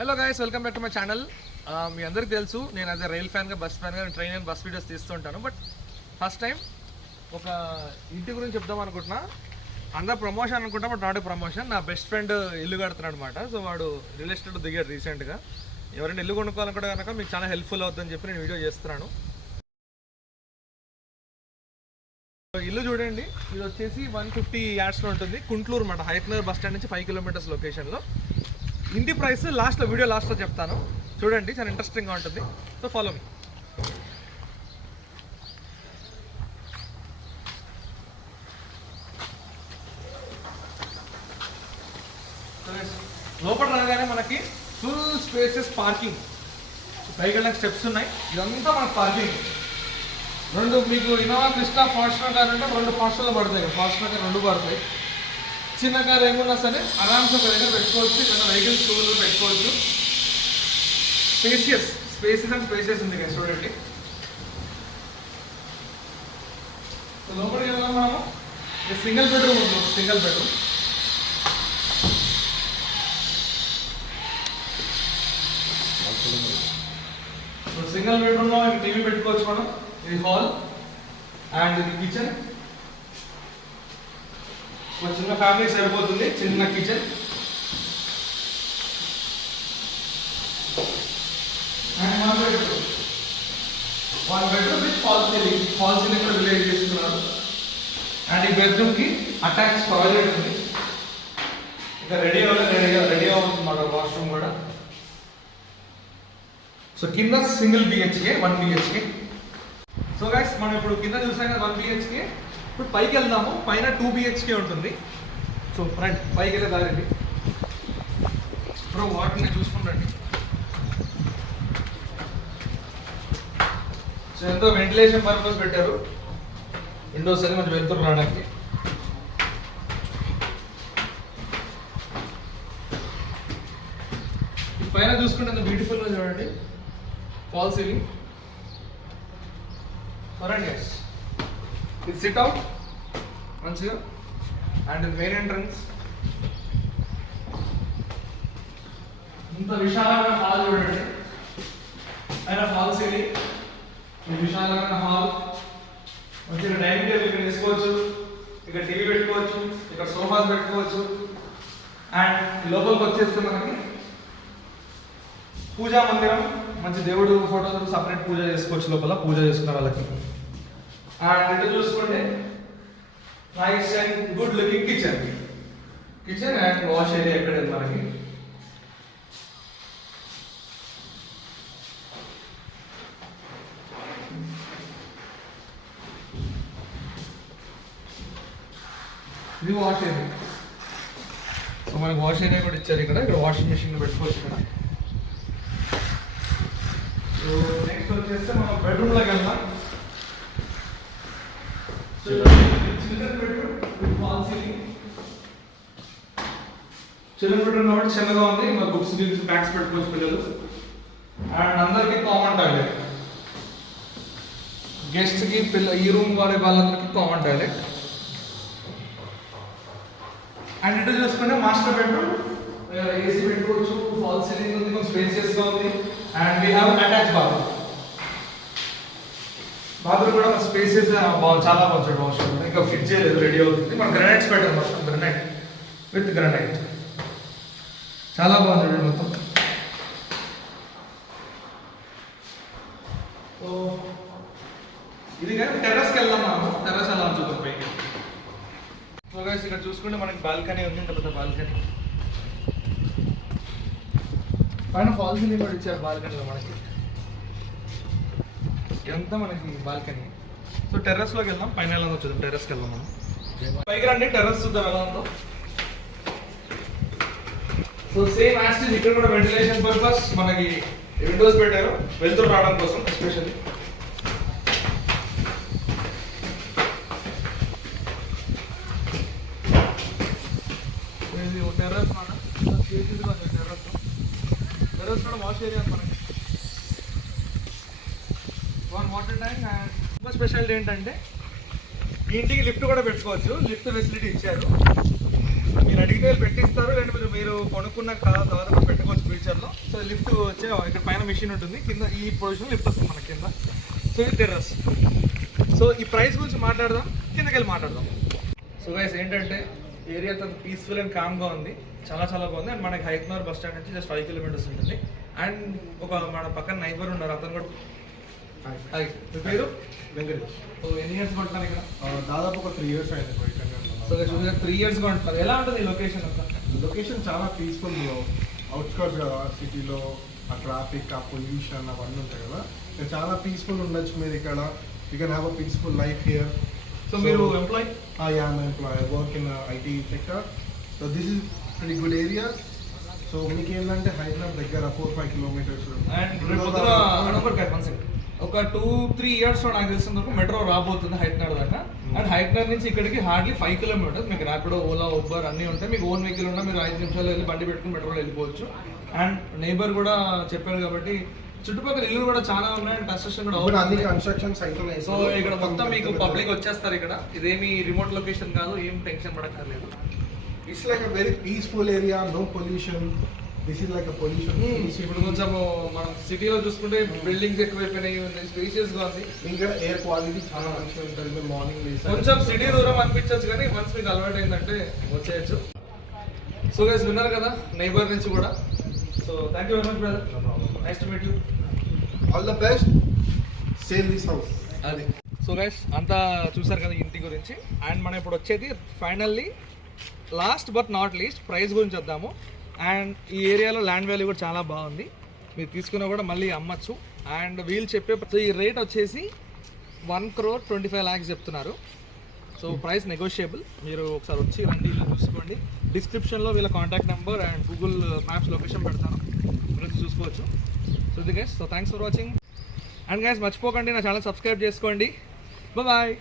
Hello guys, welcome back to my channel. మీ అందరికీ తెలుసు నేను యాజ్ రైల్ ఫ్యాన్గా, బస్ ఫ్యాన్గా, ట్రైన్ అండ్ బస్ వీడియోస్ తీస్తూ ఉంటాను. బట్ ఫస్ట్ టైం ఒక ఇంటి గురించి చెప్దాం అనుకుంటున్నా. అందరూ ప్రమోషన్ అనుకుంటా, బట్ నాట్ ప్రమోషన్. నా బెస్ట్ ఫ్రెండ్ ఇల్లు కడుతున్నాడు అనమాట. సో వాడు రియల్ ఎస్టేట్ దిగాడు రీసెంట్గా. ఎవరైనా ఇల్లు కొనుక్కోవాలనుకుంటే కనుక మీకు చాలా హెల్ప్ఫుల్ అవుతుందని చెప్పి నేను వీడియో చేస్తున్నాను. ఇల్లు చూడండి, ఇది వచ్చేసి 150 యార్డ్స్లో ఉంటుంది. కుంట్లూరు అన్నమాట, హైట్నగర్ బస్ స్టాండ్ నుంచి 5 కిలోమీటర్స్ లొకేషన్లో. ఇంటి ప్రైస్ వీడియో లాస్ట్లో చెప్తాను, చూడండి, చాలా ఇంట్రెస్టింగ్గా ఉంటుంది. So follow me. లోపల రాగానే మనకి ఫుల్ స్పేసెస్ పార్కింగ్, పైకి వెళ్ళడానికి స్టెప్స్ ఉన్నాయి. ఇదంతా మనకు పార్కింగ్. రెండు మీకు ఇన్నోవా క్రిస్టా ఫార్చునర్ కార్ అంటే 2 ఫార్చునర్లు పడతాయి, ఫార్చునర్ కార్ 2 పడతాయి. చిన్న కార్ ఏమున్నా సరే ఆరామ్స్ ఒక దగ్గర పెట్టుకోవచ్చు, ఇక్కడ వెహికల్స్ టూలు పెట్టుకోవచ్చు. స్పేసెస్ అండ్ స్పేసెస్ ఉంది కదా చూడండి. లోపలికి వెళ్దాం మనము. సింగిల్ బెడ్రూమ్ ఉంది, సింగిల్ బెడ్రూమ్. సింగిల్ బెడ్రూమ్ లో టీవీ పెట్టుకోవచ్చు మనం. ఇది హాల్ అండ్ ఇది కిచెన్. ఒక చిన్న ఫ్యామిలీ సరిపోతుంది, చిన్న kitchen. And one bedroom with fall ceiling కూడా విలేజ్ చేస్తున్నారు. అండ్ ఈ బెడ్రూమ్ కి అటాచ్ టాయిలెట్ ఉంది. ఇంకా రెడీ అవుతుంది మాట వాష్రూమ్ కూడా. సో కింద single BHK, 1 BHK. So guys మనం ఇప్పుడు కింద చూసాం కదా 1 బిహెచ్కే. ఇప్పుడు పైకి వెళ్దాము. పైన 2 బిహెచ్కే ఉంటుంది. సో ఫ్రంట్ పైకి వెళ్ళే దారి ఇప్పుడు వాటిని చూసుకుంటండి. సో ఎంతో వెంటిలేషన్ పర్పస్ పెట్టారు, విండోస్ అని కొంచెం వెళ్తురు రావడానికి. పైన చూసుకుంటే ఎంత బ్యూటిఫుల్గా చూడండి, ఫాల్ సీలింగ్. గైస్ ఇది సిట్ అవుట్ మంచిగా. And main entrance. ఇంత విశాలమైన హాల్ చూడండి, పైన ఫాల్ సీలింగ్, విశాలమైన హాల్. మంచిగా డైనింగ్ టేబుల్ ఇక్కడ తీసుకోవచ్చు, ఇక్కడ టీవీ పెట్టుకోవచ్చు, ఇక్కడ సోఫాస్ పెట్టుకోవచ్చు. అండ్ లోపలికి వచ్చేస్తే మనకి పూజా మందిరం, మంచి దేవుడు ఫోటోలు సపరేట్ పూజ చేసుకోవచ్చు లోపల, పూజ చేసుకున్న వాళ్ళకి. అండ్ ఇటు చూసుకుంటే nice and good looking kitchen and wash area ఎక్కడ మనకి. ఇది వాష్ ఏరియా. సో మనకి వాష్ ఏరియా కూడా ఇచ్చారు ఇక్కడ వాషింగ్ మెషిన్ పెట్టుకోవచ్చు ఇక్కడ. సో నెక్స్ట్ వచ్చేస్తే మనం బెడ్రూమ్లోకి వెళ్దాం. Children bedroom with fall ceiling. Children bedroom కాబట్టి చిన్నగా ఉంది, ఇంకా బుక్స్ బ్యాగ్స్ పెట్టుకోవచ్చు పిల్లలు. అండ్ అందరికి కామన్ టాయిలెట్, గెస్ట్కి ఈ రూమ్ వాళ్ళందరికీ కామన్ టాయిలెట్. అండ్ ఇటు చూసుకుంటే మాస్టర్ బెడ్రూమ్, ఏసీ పెట్టుకోవచ్చు, ఫాల్ సీలింగ్ ఉంది, కొంచెం స్పేసియస్గా ఉంది. And we have attach bathroom కూడా స్పేసెస్ చాలా బాగుంది. వాష్రూమ్ ఇంకా ఫిట్ చేయలేదు, రెడీ అవుతుంది. మనం గ్రానైట్స్ పెట్టాం మొత్తం, గ్రానైట్ విత్ గ్రానైట్ చాలా బాగుంది మొత్తం. సో ఇది కానీ టెర్రస్కి వెళ్దాం మనము. టెర్రస్ ఎలా చూద్దాం పైకి. సో గైస్ ఇక్కడ చూసుకుంటే మనకి బాల్కనీ ఉంది, ఇంత పెద్ద బాల్కనీ. పైన ఫాల్ సీలింగ్ కూడా ఇచ్చారు బాల్కనీలో మనకి. ఇదంతా మనకి బాల్కనీ. సో టెర్రస్లోకి వెళ్దాం, పైన ఎలా చూద్దాం. టెర్రస్కి వెళ్దాం మనం. పైకి రండి, టెర్రస్ చూద్దాం ఎలా ఉందో. సో సేమ్ యాజ్ ఇక్కడ కూడా వెంటిలేషన్ పర్పస్ మనకి విండోస్ పెట్టారు, వెళ్తురు రావడం కోసం ఎస్పెషల్లీ. ఇది టెర్రస్ మాట, టెర్రస్ కూడా వాష్ ఏరియా మనకి. Water tank. అండ్ ఇంకో స్పెషాలిటీ ఏంటంటే ఈ ఇంటికి లిఫ్ట్ కూడా పెట్టుకోవచ్చు, లిఫ్ట్ ఫెసిలిటీ ఇచ్చారు. మీరు అడిగితే పెట్టిస్తారు, లేదంటే మీరు కొనుక్కున్న తర్వాత కూడా పెట్టుకోవచ్చు ఫ్యూచర్లో. సో లిఫ్ట్ వచ్చే ఇక్కడ పైన మెషిన్ ఉంటుంది, కింద ఈ పొజిషన్ లిఫ్ట్ వస్తుంది మనకి కింద. సో ఇది టెర్రస్. సో ఈ ప్రైస్ గురించి మాట్లాడదాం, కిందకి వెళ్ళి మాట్లాడదాం. సో గైస్ ఏంటంటే ఏరియా అంతా పీస్ఫుల్ అండ్ కామ్గా ఉంది, చాలా చాలా బాగుంది. అండ్ మనకి హైక్నర్ బస్ స్టాండ్ నుంచి జస్ట్ 5 కిలోమీటర్స్ ఉంటుంది. అండ్ ఒక మన పక్కన నైబర్ ఉన్నారు, అతను కూడా. హాయ్, మీ పేరు? వెంకటేష్. సో ఎన్ని ఇయర్స్ కొంటున్నారు ఇక్కడ? దాదాపు ఒక 3 years అయింది. సో 3 years కొంటున్నారు. ఎలా ఉంటుంది ఈ లొకేషన్ అంతా? లొకేషన్ చాలా పీస్ఫుల్, అవుట్స్కర్ట్స్ కదా, సిటీలో ఆ ట్రాఫిక్, ఆ పొల్యూషన్ అవన్నీ ఉంటాయి కదా, ఇక్కడ చాలా పీస్ఫుల్ ఉండొచ్చు మీరు ఇక్కడ. You can have a peaceful life here. So మీరు employ? I'm employ, work in IT sector. So this is very good area. So మీకు ఏంటంటే హైదరాబాద్ దగ్గర 4-5 kilometers. అండ్ ఒక 2-3 years నాకు తెలిసిన వరకు మెట్రో రాబోతుంది హైట్నర్ దాకా. అండ్ హైట్నర్ నుంచి ఇక్కడికి హార్డ్లీ 5 kilometers. మీకు ర్యాపిడో, ఓలా, ఉబర్ అన్నీ ఉంటాయి. మీకు ఓన్ వెహికల్ ఉన్నా మీరు 5 నిమిషాలు వెళ్ళి బండి పెట్టుకుని మెట్రోలో వెళ్ళిపోవచ్చు. అండ్ నైబర్ కూడా చెప్పారు కాబట్టి చుట్టుపక్కల ఇల్లు కూడా చాలా ఉన్నాయి. అండ్ కన్స్ట్రక్షన్ కూడా అన్ని కన్స్ట్రక్షన్స్ అయితే. సో ఇక్కడ మొత్తం మీకు పబ్లిక్ వచ్చేస్తారు. ఇక్కడ ఇదేమి రిమోట్ లొకేషన్ కాదు, ఏం టెన్షన్ పడక్కర్లేదు. It's like a very peaceful area, no pollution. This is like a pollution. ఇప్పుడు కొంచెం మనం సిటీలో చూసుకుంటే బిల్డింగ్స్ ఎక్కువైపోయినాయి, స్పేషియస్ గా ఉంది. ఇంకా ఎయిర్ క్వాలిటీ చాలా మంచిగా ఉంటుంది. మీరు మార్నింగ్ లేసి కొంచెం సిటీ దూరం అనిపించచ్చు, కానీ వన్స్ మీకు అలవాటు అయిందంటే వచ్చేయచ్చు. సో గైస్ విన్నారు కదా నైబర్ నుంచి కూడా. So thank you very much brother, nice to meet you. All the best, sale this house. అది. సో గైస్ అంతా చూసారు కదా ఇంటి గురించి. అండ్ మనం ఇప్పుడు వచ్చేది finally last but not least price గురించి వద్దాము. అండ్ ఈ ఏరియాలో ల్యాండ్ వాల్యూ కూడా చాలా బాగుంది, మీరు తీసుకున్నా కూడా మళ్ళీ అమ్మచ్చు. అండ్ వీళ్ళు చెప్పే ఈ రేట్ వచ్చేసి 1,25 lakhs చెప్తున్నారు. So price negotiable. మీరు ఒకసారి వచ్చి రండి, ఇలా చూసుకోండి. డిస్క్రిప్షన్లో వీళ్ళ contact number and Google maps location పెడతాను, మీరు చూసుకోవచ్చు. సో ఇది guys, so thanks for watching. And guys మర్చిపోకండి నా ఛానల్ సబ్స్క్రైబ్ చేసుకోండి. బాయ్.